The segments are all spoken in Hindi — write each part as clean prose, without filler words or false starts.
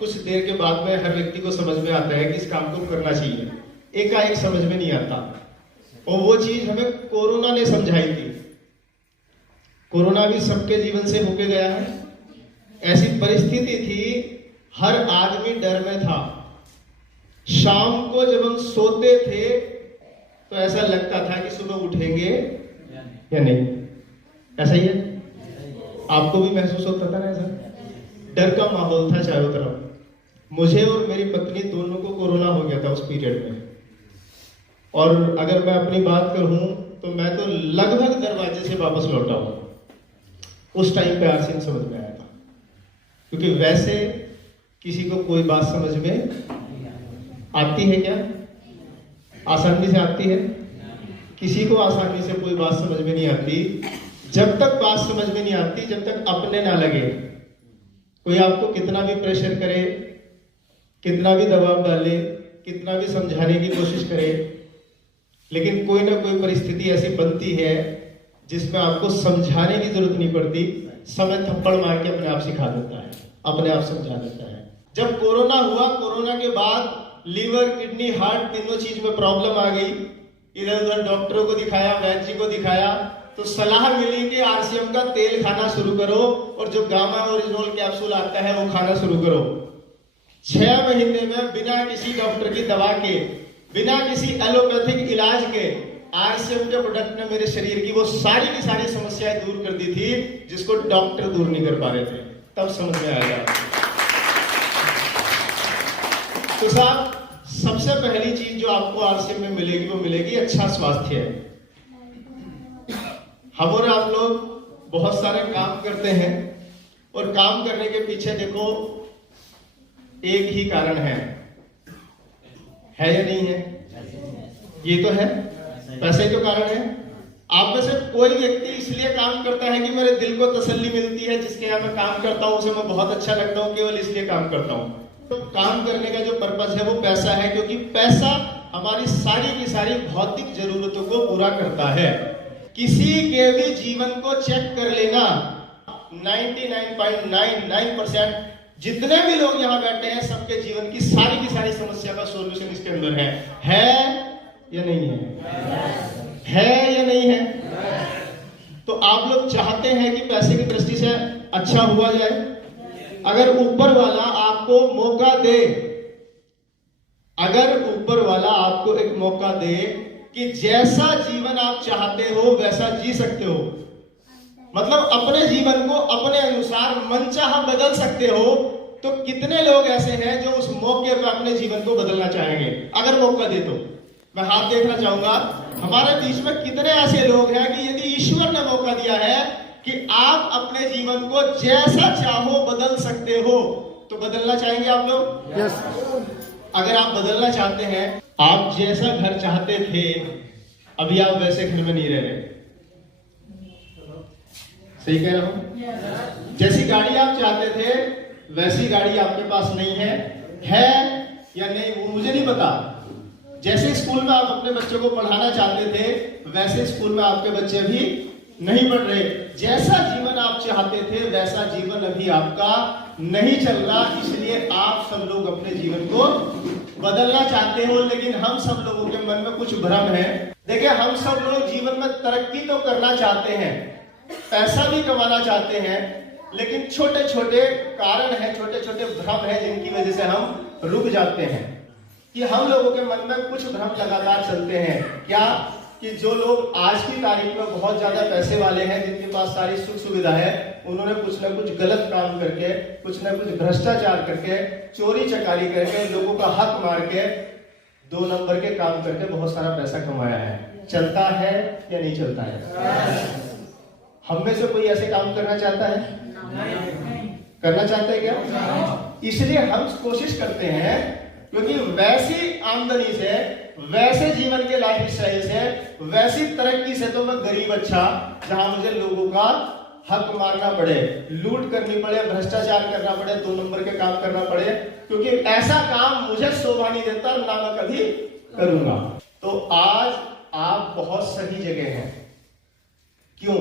कुछ देर के बाद में हर व्यक्ति को समझ में आता है कि इस काम को करना चाहिए, एकाएक समझ में नहीं आता। और वो चीज हमें कोरोना ने समझाई थी। कोरोना भी सबके जीवन से होके गया है। ऐसी परिस्थिति थी, हर आदमी डर में था। शाम को जब हम सोते थे तो ऐसा लगता था कि सुबह उठेंगे या नहीं। ऐसा ही है, आपको भी महसूस होता था ना ऐसा? डर का माहौल था चारों तरफ। मुझे और मेरी पत्नी दोनों को कोरोना हो गया था उस पीरियड में। और अगर मैं अपनी बात करूं तो मैं तो लगभग दरवाजे से वापस लौटा हूं। उस टाइम पे आरसीएम समझ में आया था, क्योंकि वैसे किसी को कोई बात समझ में आती है क्या? आसानी से आती है? किसी को आसानी से कोई बात समझ में नहीं आती। जब तक बात समझ में नहीं आती, जब तक अपने ना लगे। कोई आपको कितना भी प्रेशर करे, कितना भी दबाव डाले, कितना भी समझाने की कोशिश करे, लेकिन कोई ना कोई परिस्थिति ऐसी बनती है जिसमें आपको समझाने की जरूरत नहीं पड़ती। समय थप्पड़ मार के अपने आप सिखा देता है, अपने आप समझा देता है। जब कोरोना हुआ, कोरोना के बाद लीवर, किडनी, हार्ट तीनों चीज में प्रॉब्लम आ गई। इधर उधर डॉक्टरों को दिखाया, वैद्य जी को दिखाया, तो सलाह मिली कि आरसीएम का तेल खाना शुरू करो और जो गामा ओरिजिनल कैप्सूल आता है वो खाना शुरू करो। 6 महीने में बिना किसी डॉक्टर की दवा के, बिना किसी एलोपैथिक इलाज के, आरसीएम के प्रोडक्ट ने मेरे शरीर की वो सारी की सारी समस्याएं दूर कर दी थी जिसको डॉक्टर दूर नहीं कर पा रहे थे। तब समझ में आया। तो साहब, सबसे पहली चीज जो आपको आरसीएम में मिलेगी वो मिलेगी अच्छा स्वास्थ्य। हम और आप लोग बहुत सारे काम करते हैं और काम करने के पीछे देखो एक ही कारण है या नहीं है? ये तो है, पैसे ही तो कारण है। आप में से कोई व्यक्ति इसलिए काम करता है कि मेरे दिल को तसल्ली मिलती है, जिसके यहाँ मैं काम करता हूं उसे मैं बहुत अच्छा लगता हूं, केवल इसलिए काम करता हूं। तो काम करने का जो पर्पस है वो पैसा है, क्योंकि पैसा हमारी सारी की सारी भौतिक जरूरतों को पूरा करता है। किसी के भी जीवन को चेक कर लेना, 99.99% जितने भी लोग यहाँ बैठे हैं सबके जीवन की सारी समस्या का सॉल्यूशन इसके अंदर है या नहीं है या नहीं है? तो आप लोग चाहते हैं कि पैसे की दृष्टि से अच्छा हुआ जाए। अगर ऊपर वाला आपको मौका दे, अगर ऊपर वाला आपको एक मौका दे कि जैसा जीवन आप चाहते हो वैसा जी सकते हो, मतलब अपने जीवन को अपने अनुसार मनचाहा बदल सकते हो, तो कितने लोग ऐसे हैं जो उस मौके पर अपने जीवन को बदलना चाहेंगे? अगर मौका दे तो मैं हाथ देखना चाहूंगा। हमारे बीच में कितने ऐसे लोग हैं कि यदि ईश्वर ने मौका दिया है कि आप अपने जीवन को जैसा चाहो बदल सकते हो, तो बदलना चाहेंगे आप लोग? यस। अगर आप बदलना चाहते हैं, आप जैसा घर चाहते थे अभी आप वैसे घर में नहीं रह रहे। सही कह रहा हूं? जैसी गाड़ी आप चाहते थे वैसी गाड़ी आपके पास नहीं है या नहीं वो मुझे नहीं पता। जैसे स्कूल में आप अपने बच्चों को पढ़ाना चाहते थे वैसे स्कूल में आपके बच्चे भी नहीं पढ़ रहे। जैसा जीवन आप चाहते थे वैसा जीवन अभी आपका नहीं चल रहा, इसलिए आप सब लोग अपने जीवन को बदलना चाहते हो। लेकिन हम सब लोगों के मन में कुछ भ्रम है। देखिए, हम सब लोग जीवन में तरक्की तो करना चाहते हैं, पैसा भी कमाना चाहते हैं, लेकिन छोटे छोटे कारण हैं, छोटे छोटे भ्रम हैं जिनकी वजह से हम रुक जाते हैं। कि हम लोगों के मन में कुछ भ्रम लगातार चलते हैं। क्या? कि जो लोग आज की तारीख में बहुत ज्यादा पैसे वाले हैं, जिनके पास सारी सुख सुविधा है, उन्होंने कुछ ना कुछ गलत काम करके, कुछ ना कुछ भ्रष्टाचार करके, चोरी चकारी करके, लोगों का हक मार के, 2 नंबर के काम करके बहुत सारा पैसा कमाया है। चलता है या नहीं चलता है? हम में से कोई ऐसे काम करना चाहता है? करना चाहते हैं क्या? इसलिए हम कोशिश करते हैं, क्योंकि वैसी आमदनी से, वैसे जीवन के लाइफ स्टाइल से, वैसी तरक्की से तो मैं गरीब अच्छा, जहां मुझे लोगों का हक मारना पड़े, लूट करनी पड़े, भ्रष्टाचार करना पड़े, 2 नंबर के काम करना पड़े, क्योंकि ऐसा काम मुझे शोभा नहीं देता, ना मैं कभी करूंगा। तो आज आप बहुत सही जगह हैं। क्यों?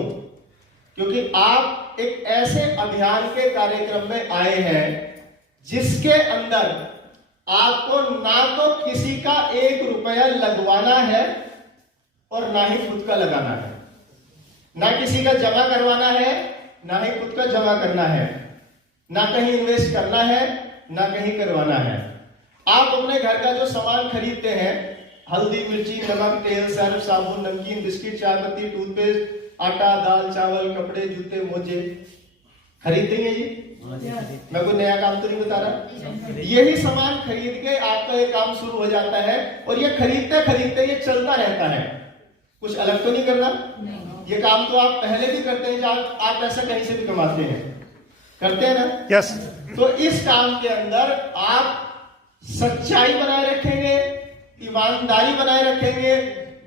क्योंकि आप एक ऐसे अभियान के कार्यक्रम में आए हैं जिसके अंदर आपको ना तो किसी का 1 रुपया लगवाना है और ना ही खुद का लगाना है, ना किसी का जमा करवाना है, ना ही खुद का जमा करना है, ना कहीं इन्वेस्ट करना है, ना कहीं करवाना है। आप अपने घर का जो सामान खरीदते हैं, हल्दी, मिर्ची, नमक, तेल, सर्फ, साबुन, नमकीन, बिस्किट, चाय पत्ती, टूथपेस्ट, आटा, दाल, चावल, कपड़े, जूते, मोजे खरीदते हैं जी। मैं कोई नया काम तो नहीं बता रहा। यही सामान खरीद के आपका ये काम शुरू हो जाता है और ये खरीदते खरीदते ये चलता रहता है। कुछ अलग तो नहीं करना, ये काम तो आप पहले भी करते हैं, जब आप पैसा कहीं से भी कमाते हैं, करते हैं ना? यस। तो इस काम के अंदर आप सच्चाई बनाए रखेंगे, ईमानदारी बनाए रखेंगे,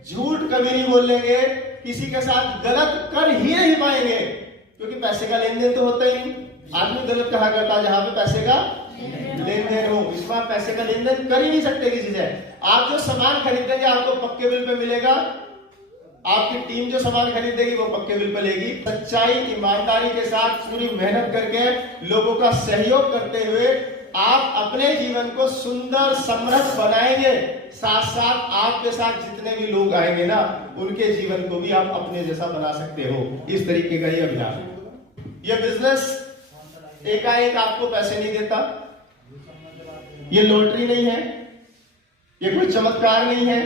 झूठ कभी नहीं बोलेंगे, किसी के साथ गलत कर ही नहीं पाएंगे, क्योंकि पैसे का लेन देन तो होता ही नहीं। आदमी गलत कहा करता है जहां पे पैसे का लेन देन हो, इसमें आप पैसे का लेन देन कर ही नहीं सकते किसी से। आप जो सामान खरीदेंगे आपको पक्के बिल पे मिलेगा, आपकी टीम जो सामान खरीदेगी वो पक्के बिल पे लेगी। सच्चाई, ईमानदारी के साथ पूरी मेहनत करके लोगों का सहयोग करते हुए आप अपने जीवन को सुंदर समृद्ध बनाएंगे। साथ साथ आपके साथ जितने भी लोग आएंगे ना, उनके जीवन को भी आप अपने जैसा बना सकते हो। इस तरीके का ये अभियान, ये बिजनेस एकाएक आपको पैसे नहीं देता, ये लॉटरी नहीं है, ये कोई चमत्कार नहीं है,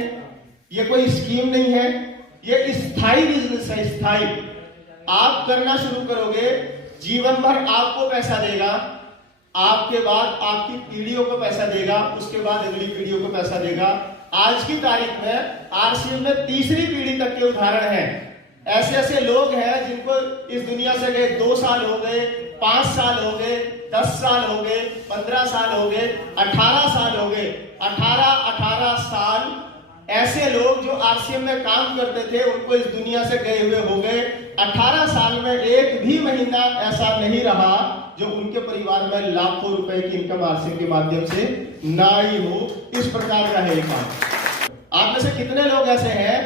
ये कोई स्कीम नहीं है, ये स्थायी बिजनेस है। स्थायी आप करना शुरू करोगे, जीवन भर आपको पैसा देगा, आपके बाद आपकी पीढ़ियों को पैसा देगा, उसके बाद अगली पीढ़ियों को पैसा देगा। आज की तारीख में आरसीएम में तीसरी पीढ़ी तक के उदाहरण हैं। ऐसे ऐसे लोग हैं जिनको इस दुनिया से गए 2 साल हो गए, 5 साल हो गए, 10 साल हो गए, 15 साल हो गए, 18 साल हो गए। 18 साल ऐसे लोग जो आरसीएम में काम करते थे, उनको इस दुनिया से गए हुए हो गए। 18 साल में एक भी महीना ऐसा नहीं रहा जो उनके परिवार में लाखों रुपए की इनकम आरसीएम के माध्यम से ना ही हो। इस प्रकार का है काम। आप में से कितने लोग ऐसे हैं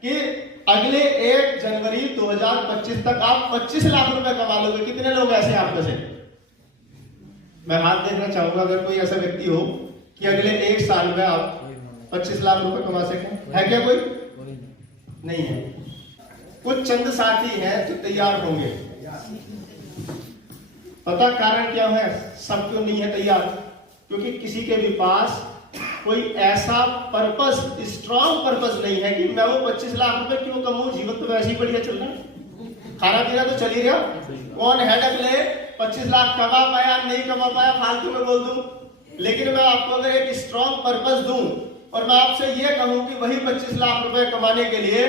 कि अगले 1 जनवरी 2025 तक आप 25 लाख रुपए कमा लोगे? कितने लोग ऐसे हैं आप में से? मैं हाथ देखना चाहूंगा अगर कोई ऐसा व्यक्ति हो कि अगले 1 साल में आप 25 लाख रुपए कमा सकें। है क्या कोई? नहीं है। कुछ चंद साथी हैं जो तैयार होंगे। पता कारण क्या है सब क्यों नहीं है तैयार? क्योंकि किसी के भी पास कोई ऐसा पर्पस, स्ट्रॉन्ग पर्पस नहीं है कि मैं वो 25 लाख रुपए क्यों कमाऊं, जीवन तो वैसे ही बढ़िया चल रहा है, खाना पीना तो चल ही रहा। कौन हेडक ले 25 लाख कमा पाया नहीं कमा पाया फालतू में बोल दूं। लेकिन मैं आपको अगर एक स्ट्रॉन्ग पर्पस दूं और मैं आपसे ये कहूं कि वही 25 लाख रुपए कमाने के लिए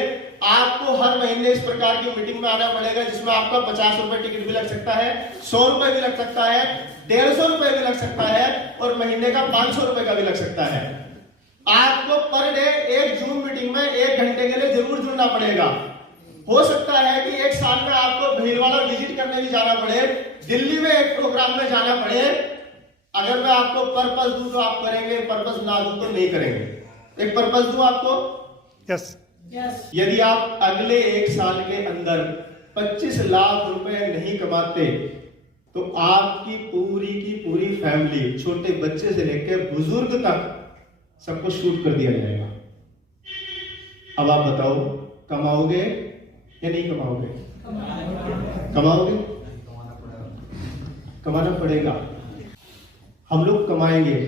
आपको हर महीने इस प्रकार की मीटिंग में आना पड़ेगा, जिसमें आपका 50 रुपए टिकट भी लग सकता है, 100 रुपए भी लग सकता है, 150 रुपए भी लग सकता है और महीने का 500 रुपए का भी लग सकता है। आपको पर डे 1 जूम मीटिंग में 1 घंटे के लिए जरूर जुड़ना पड़ेगा। हो सकता है कि 1 साल में आपको भीलवाड़ा विजिट करने भी जाना पड़े, दिल्ली में एक प्रोग्राम में जाना पड़े। अगर मैं आपको पर्पस दूं तो आप करेंगे, पर्पस ना दूं तो नहीं करेंगे। एक पर्पस दूं आपको, यस यदि आप अगले 1 साल के अंदर 25 लाख रुपए नहीं कमाते तो आपकी पूरी फैमिली, छोटे बच्चे से लेकर बुजुर्ग तक, सबको शूट कर दिया जाएगा। अब आप बताओ, कमाओगे या नहीं कमाओगे? कमाओगे? कमाना पड़ेगा। हम लोग कमाएंगे,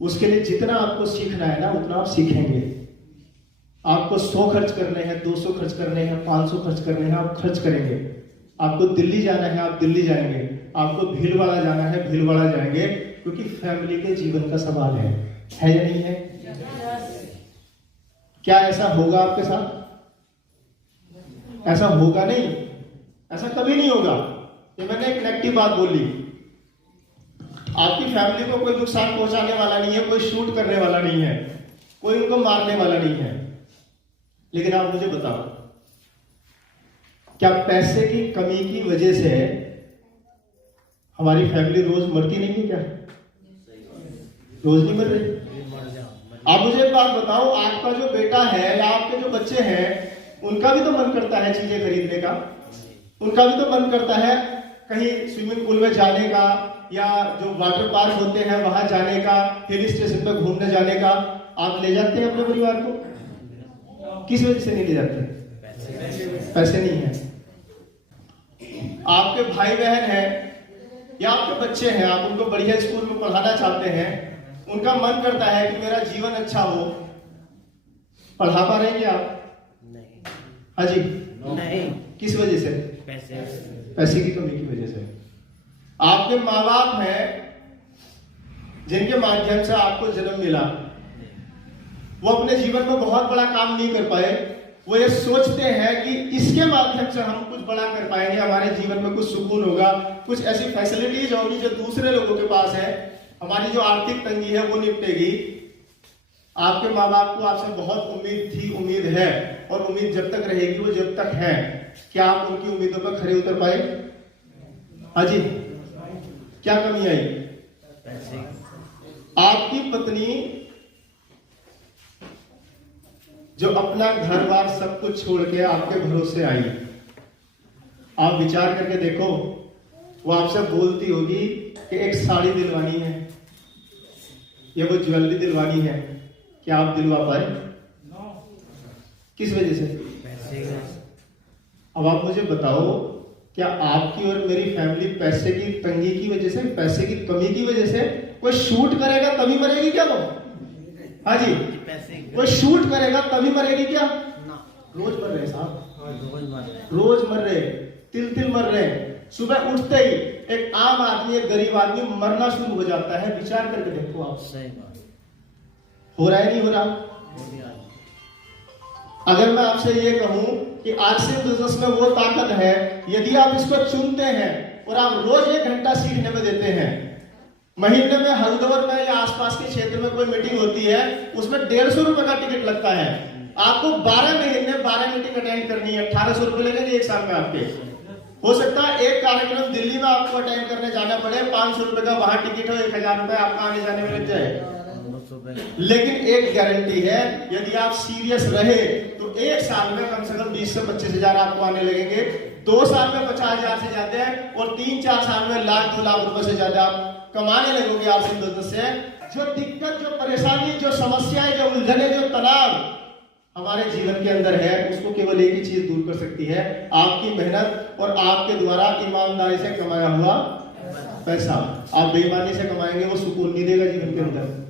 उसके लिए जितना आपको सीखना है ना उतना आप सीखेंगे। आपको 100 खर्च करने हैं, 200 खर्च करने हैं, 500 खर्च करने हैं, आप खर्च करेंगे। आपको दिल्ली जाना है, आप दिल्ली जाएंगे। आपको भीलवाड़ा जाना है, भीलवाड़ा जाएंगे, क्योंकि फैमिली के जीवन का सवाल है या नहीं है? क्या ऐसा होगा आपके साथ? ऐसा होगा नहीं, ऐसा कभी नहीं होगा। ये मैंने एक नेगेटिव बात बोली। आपकी फैमिली को कोई नुकसान पहुंचाने वाला नहीं है, कोई शूट करने वाला नहीं है, कोई उनको मारने वाला नहीं है। लेकिन आप मुझे बताओ, क्या पैसे की कमी की वजह से हमारी फैमिली रोज मरती नहीं है? क्या रोज नहीं मर रही? आप मुझे एक बात बताओ, आपका जो बेटा है या आपके जो बच्चे हैं, उनका भी तो मन करता है चीजें खरीदने का, उनका भी तो मन करता है कहीं स्विमिंग पूल में जाने का या जो वाटर पार्क होते हैं वहां जाने का, हिल स्टेशन पे घूमने जाने का आप ले जाते हैं अपने परिवार को? किस वजह से नहीं ले जाते? पैसे नहीं है। आपके भाई बहन हैं या आपके बच्चे हैं, आप उनको बढ़िया स्कूल में पढ़ाना चाहते हैं, उनका मन करता है कि मेरा जीवन अच्छा हो, पढ़ा पा रहे हैं क्या आप? नहीं। हाँ जी नहीं। किस वजह से? पैसे की कमी की वजह से। आपके माँ बाप हैं जिनके माध्यम से आपको जन्म मिला, वो अपने जीवन में बहुत बड़ा काम नहीं कर पाए, वो ये सोचते हैं कि इसके माध्यम से हम कुछ बड़ा कर पाएंगे, हमारे जीवन में कुछ सुकून होगा, कुछ ऐसी फैसिलिटीज होगी जो दूसरे लोगों के पास है, हमारी जो आर्थिक तंगी है वो निपटेगी। आपके माँ बाप को आपसे बहुत उम्मीद थी, उम्मीद है, और उम्मीद जब तक रहेगी वो जब तक है। क्या आप उनकी उम्मीदों पर खरे उतर पाए? हाँ जी। क्या कमी आई? आपकी पत्नी जो अपना घर बार सब कुछ छोड़ के आपके भरोसे आई, आप विचार करके देखो, वो आपसे बोलती होगी कि एक साड़ी दिलवानी है या वो ज्वेलरी दिलवानी है, क्या आप दिलवा पाए? किस वजह से? अब आप मुझे बताओ, क्या आपकी और मेरी फैमिली पैसे की तंगी की वजह से, पैसे की कमी की वजह से कोई शूट करेगा तभी मरेगी क्या वो? हाँ जी, कोई शूट करेगा तभी मरेगी क्या? रोज मर रहे साहब, रोज मर रहे, तिल तिल मर रहे। सुबह उठते ही एक आम आदमी, एक गरीब आदमी मरना शुरू हो जाता है। विचार करके देखो आप, हो रहा है नहीं हो रहा? अगर मैं आपसे ये कहूं कि आज से बिजनेस में वो ताकत है, यदि आप इसको चुनते हैं और आप रोज 1 घंटा सीखने में देते हैं, महीने में हल्द्वार में या आसपास के क्षेत्र में कोई मीटिंग होती है, उसमें 150 रुपए का टिकट लगता है। आपको 12 महीने 12 मीटिंग अटेंड करनी है, 1800 रुपए लगेंगे एक साल में आपके। हो सकता है एक कार्यक्रम दिल्ली में आपको अटेंड करने जाना पड़े, 500 रुपए का वहां टिकट हो, 1000 रुपए आपका आने जाने में लग जाए। लेकिन एक गारंटी है, यदि आप सीरियस रहे तो एक साल में कम से कम 20 से 25 हजार आपको आने लगेंगे, 2 साल में 50,000 से ज्यादा है, और 3-4 साल में लाख 2 लाख रुपए से ज्यादा आप कमाने लगोगे आपसे बिजनेस से। जो दिक्कत, जो परेशानी, जो समस्याएं, जो उलझने, जो तनाव हमारे जीवन के अंदर है, उसको केवल एक ही चीज दूर कर सकती है, आपकी मेहनत और आपके द्वारा ईमानदारी से कमाया हुआ पैसा। आप बेईमानी से कमाएंगे, वो सुकून नहीं देगा जीवन के अंदर।